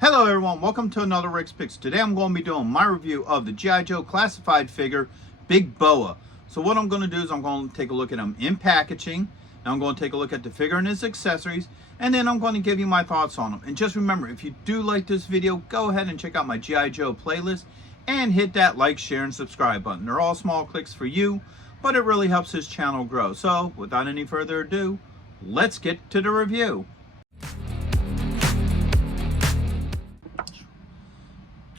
Hello everyone, welcome to another Rick's Picks. Today I'm going to be doing my review of the G.I. Joe classified figure, Big Boa. So what I'm going to do is I'm going to take a look at him in packaging. Now I'm going to take a look at the figure and his accessories, and then I'm going to give you my thoughts on him. And just remember, if you do like this video, go ahead and check out my G.I. Joe playlist and hit that like, share, and subscribe button. They're all small clicks for you, but it really helps this channel grow. So without any further ado, let's get to the review.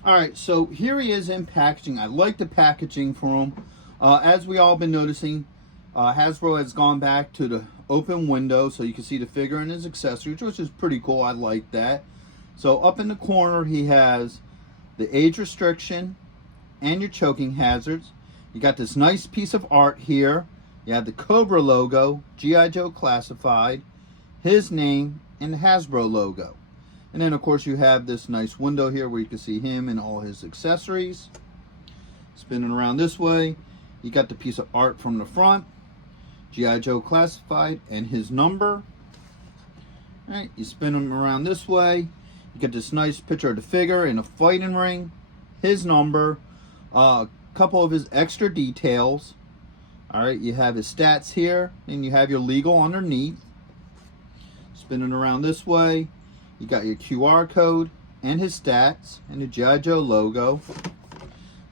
Alright, so here he is in packaging. I like the packaging for him. As we all been noticing, Hasbro has gone back to the open window so you can see the figure and his accessories, which is pretty cool. I like that. So up in the corner he has the age restriction and your choking hazards. You got this nice piece of art here. You have the Cobra logo, G.I. Joe classified, his name, and the Hasbro logo. And then, of course, you have this nice window here where you can see him and all his accessories. Spinning around this way, you got the piece of art from the front, G.I. Joe classified, and his number. All right, you spin him around this way, you get this nice picture of the figure in a fighting ring, his number, a couple of his extra details. All right, you have his stats here, and you have your legal underneath. Spinning around this way, you got your QR code and his stats and the G.I. Joe logo.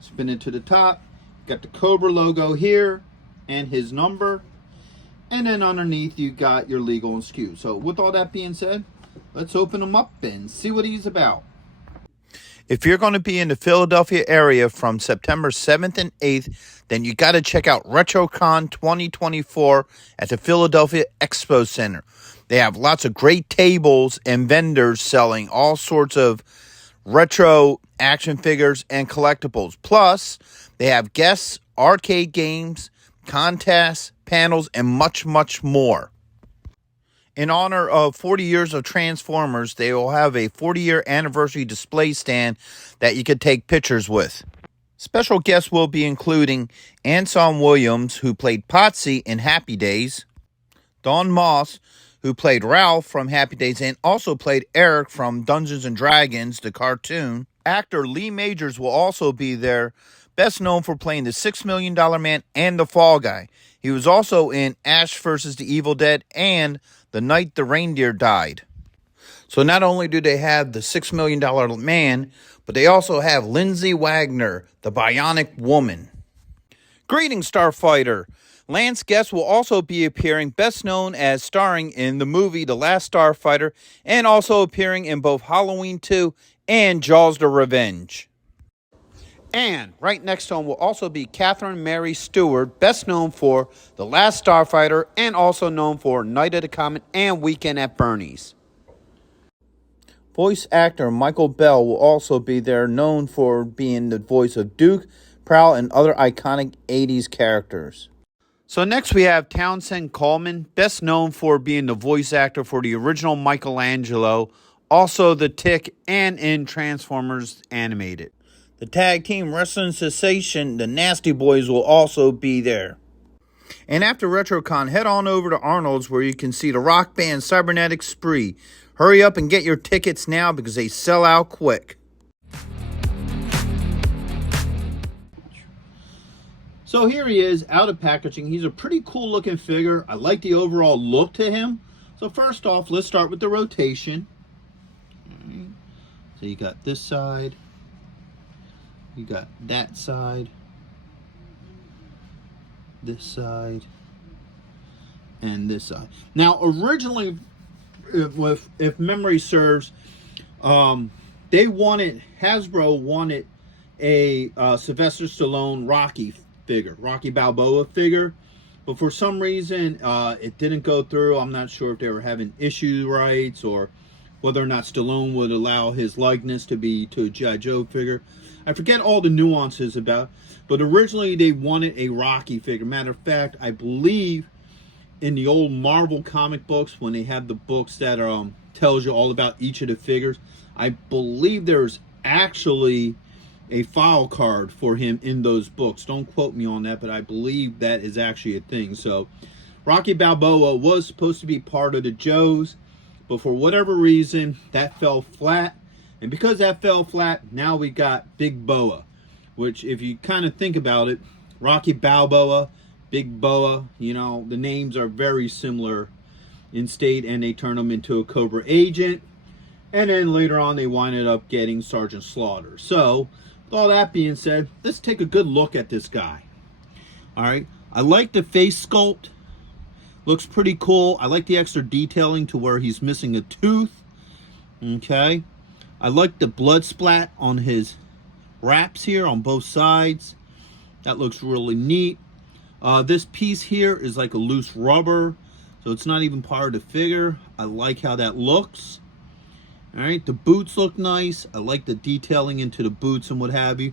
Spin it to the top. You got the Cobra logo here and his number. And then underneath you got your legal and SKU. So with all that being said, let's open him up and see what he's about. If you're going to be in the Philadelphia area from September 7th and 8th, then you got to check out RetroCon 2024 at the Philadelphia Expo Center. They have lots of great tables and vendors selling all sorts of retro action figures and collectibles. Plus, they have guests, arcade games, contests, panels, and much, much more. In honor of 40 years of Transformers, they will have a 40-year anniversary display stand that you could take pictures with. Special guests will be including Anson Williams, who played Potsy in Happy Days, Don Moss, who played Ralph from Happy Days and also played Eric from Dungeons & Dragons, the cartoon. Actor Lee Majors will also be there, best known for playing the $6 Million Man and the Fall Guy. He was also in Ash vs. the Evil Dead and The Night the Reindeer Died. So not only do they have the $6 Million Man, but they also have Lindsay Wagner, the Bionic Woman. Greetings, Starfighter! Lance Guest will also be appearing, best known as starring in the movie The Last Starfighter, and also appearing in both Halloween 2 and Jaws the Revenge. And right next to him will also be Catherine Mary Stewart, best known for The Last Starfighter and also known for Night of the Comet and Weekend at Bernie's. Voice actor Michael Bell will also be there, known for being the voice of Duke, Prowl, and other iconic 80s characters. So next we have Townsend Coleman, best known for being the voice actor for the original Michelangelo, also the Tick, and in Transformers Animated. The tag team wrestling sensation, the Nasty Boys, will also be there. And after RetroCon, head on over to Arnold's where you can see the rock band Cybernetic Spree. Hurry up and get your tickets now because they sell out quick. So here he is out of packaging. He's a pretty cool looking figure. I like the overall look to him. So first off, let's start with the rotation. Right. So you got this side. You got that side. This side. And this side. Now originally, if memory serves, Hasbro wanted a Sylvester Stallone Rocky figure, Rocky Balboa figure, but for some reason it didn't go through. I'm not sure if they were having issue rights or whether or not Stallone would allow his likeness to be to a G.I. Joe figure. I forget all the nuances about, but originally they wanted a Rocky figure. Matter of fact, I believe in the old Marvel comic books, when they have the books that tells you all about each of the figures, I believe there's actually a file card for him in those books. Don't quote me on that, but I believe that is actually a thing. So Rocky Balboa was supposed to be part of the Joes, but for whatever reason that fell flat. And because that fell flat, now we got Big Boa, which if you kind of think about it, Rocky Balboa, Big Boa, you know, the names are very similar in state, and they turn them into a Cobra agent. And then later on, they winded up getting Sergeant Slaughter. So, with all that being said, let's take a good look at this guy. All right, I like the face sculpt. Looks pretty cool. I like the extra detailing to where he's missing a tooth. Okay. I like the blood splat on his wraps here on both sides. That looks really neat. This piece here is like a loose rubber, so it's not even part of the figure. I like how that looks. All right, the boots look nice. I like the detailing into the boots and what have you.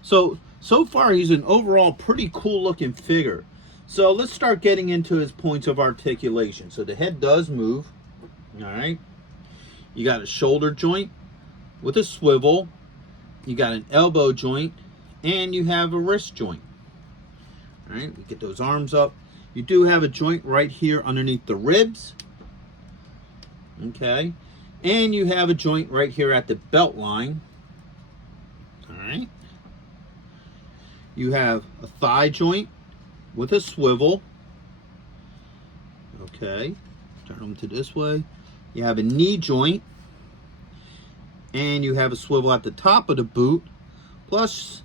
So far he's an overall pretty cool looking figure. So let's start getting into his points of articulation. So the head does move. All right. You got a shoulder joint with a swivel. You got an elbow joint, and you have a wrist joint. All right, we get those arms up. You do have a joint right here underneath the ribs. Okay. And you have a joint right here at the belt line. All right. You have a thigh joint with a swivel. Okay. Turn them to this way. You have a knee joint. And you have a swivel at the top of the boot. Plus,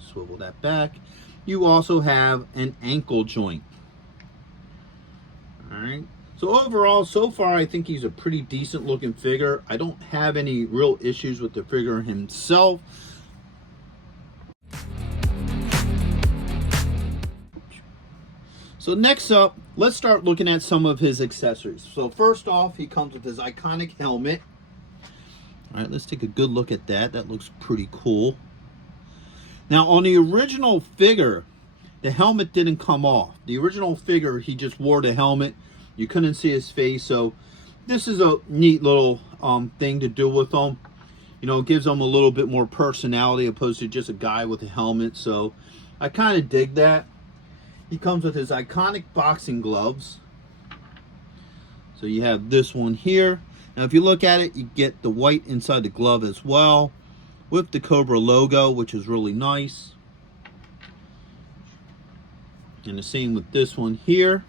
swivel that back. You also have an ankle joint. All right. So overall, so far, I think he's a pretty decent looking figure. I don't have any real issues with the figure himself. So next up, let's start looking at some of his accessories. So first off, he comes with his iconic helmet. All right, let's take a good look at that. That looks pretty cool. Now, on the original figure, the helmet didn't come off. The original figure, he just wore the helmet. You couldn't see his face. So this is a neat little thing to do with him. You know, it gives him a little bit more personality opposed to just a guy with a helmet. So I kind of dig that. He comes with his iconic boxing gloves. So you have this one here. Now, if you look at it, you get the white inside the glove as well with the Cobra logo, which is really nice. And the same with this one here.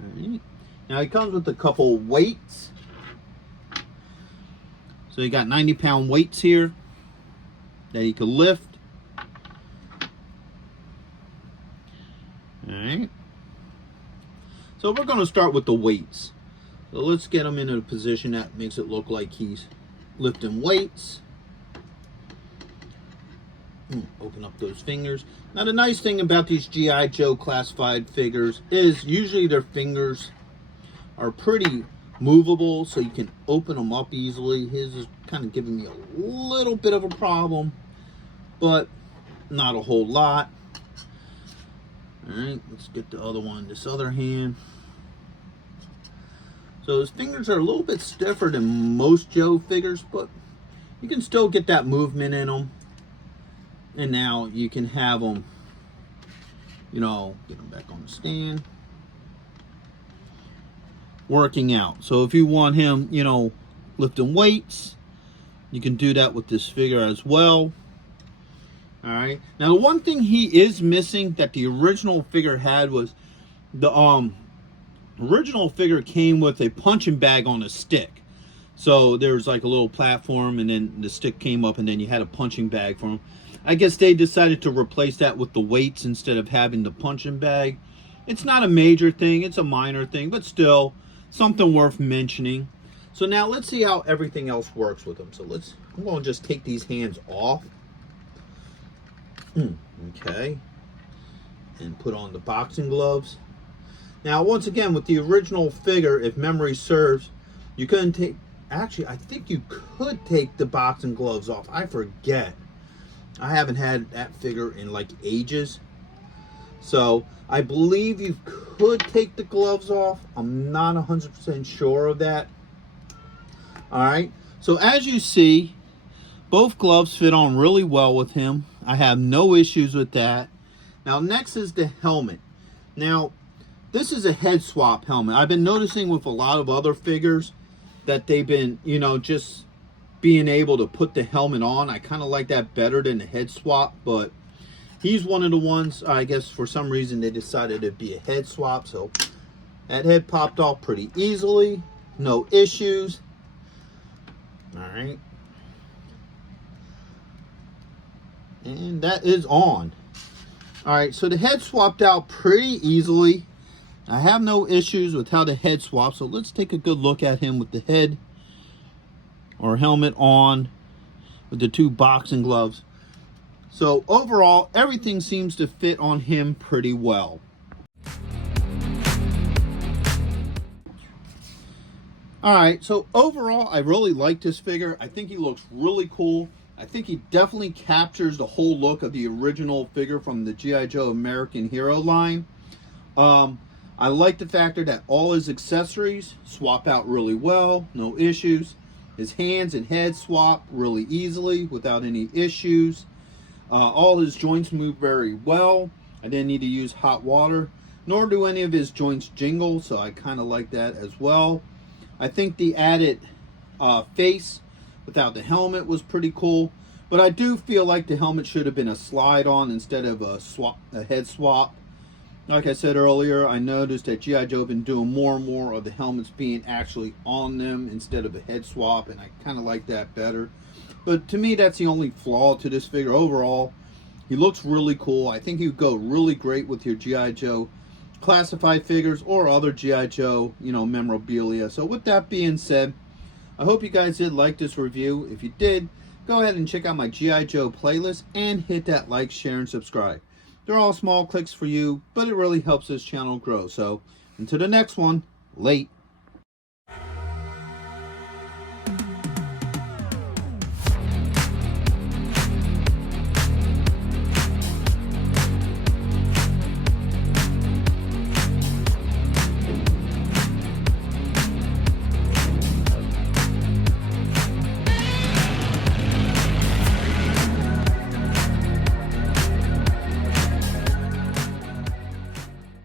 All right. Now, he comes with a couple weights. So you got 90-pound weights here that he can lift. All right. So we're going to start with the weights. So let's get him into a position that makes it look like he's lifting weights. Open up those fingers. Now the nice thing about these G.I.Joe classified figures is usually their fingers are pretty movable, so you can open them up easily. His is kind of giving me a little bit of a problem, but not a whole lot. All right, let's get the other one, this other hand. So his fingers are a little bit stiffer than most Joe figures, but you can still get that movement in them. And now you can have them, you know, get them back on the stand, working out. So if you want him, you know, lifting weights, you can do that with this figure as well. All right. Now, the one thing he is missing that the original figure had was the original figure came with a punching bag on a stick. So there's like a little platform, and then the stick came up, and then you had a punching bag for him. I guess they decided to replace that with the weights instead of having the punching bag. It's not a major thing. It's a minor thing, but still something worth mentioning. So now let's see how everything else works with him. So I'm going to just take these hands off. Okay. And put on the boxing gloves. Now, once again, with the original figure, if memory serves, you couldn't take... Actually, I think you could take the boxing gloves off. I forget. I haven't had that figure in like ages. So, I believe you could take the gloves off. I'm not 100% sure of that. Alright. So, as you see, both gloves fit on really well with him. I have no issues with that. Now, next is the helmet. Now, this is a head swap helmet. I've been noticing with a lot of other figures, that they've been, you know, just being able to put the helmet on. I kind of like that better than the head swap, but he's one of the ones, I guess for some reason they decided it'd be a head swap. So that head popped off pretty easily, no issues. All right. And that is on. All right, so the head swapped out pretty easily. I have no issues with how the head swaps. So let's take a good look at him with the head or helmet on with the two boxing gloves. So overall, everything seems to fit on him pretty well. All right, so overall, I really like this figure. I think he looks really cool. I think he definitely captures the whole look of the original figure from the G.I. Joe American Hero line. I like the factor that all his accessories swap out really well, no issues. His hands and head swap really easily without any issues. All his joints move very well. I didn't need to use hot water, nor do any of his joints jingle, so I kind of like that as well. I think the added face without the helmet was pretty cool, but I do feel like the helmet should have been a slide-on instead of a head swap. Like I said earlier, I noticed that G.I. Joe have been doing more and more of the helmets being actually on them instead of a head swap, and I kind of like that better. But to me, that's the only flaw to this figure. Overall, he looks really cool. I think he would go really great with your G.I. Joe classified figures or other G.I. Joe, you know, memorabilia. So with that being said, I hope you guys did like this review. If you did, go ahead and check out my G.I. Joe playlist and hit that like, share, and subscribe. They're all small clicks for you, but it really helps this channel grow. So until the next one, late.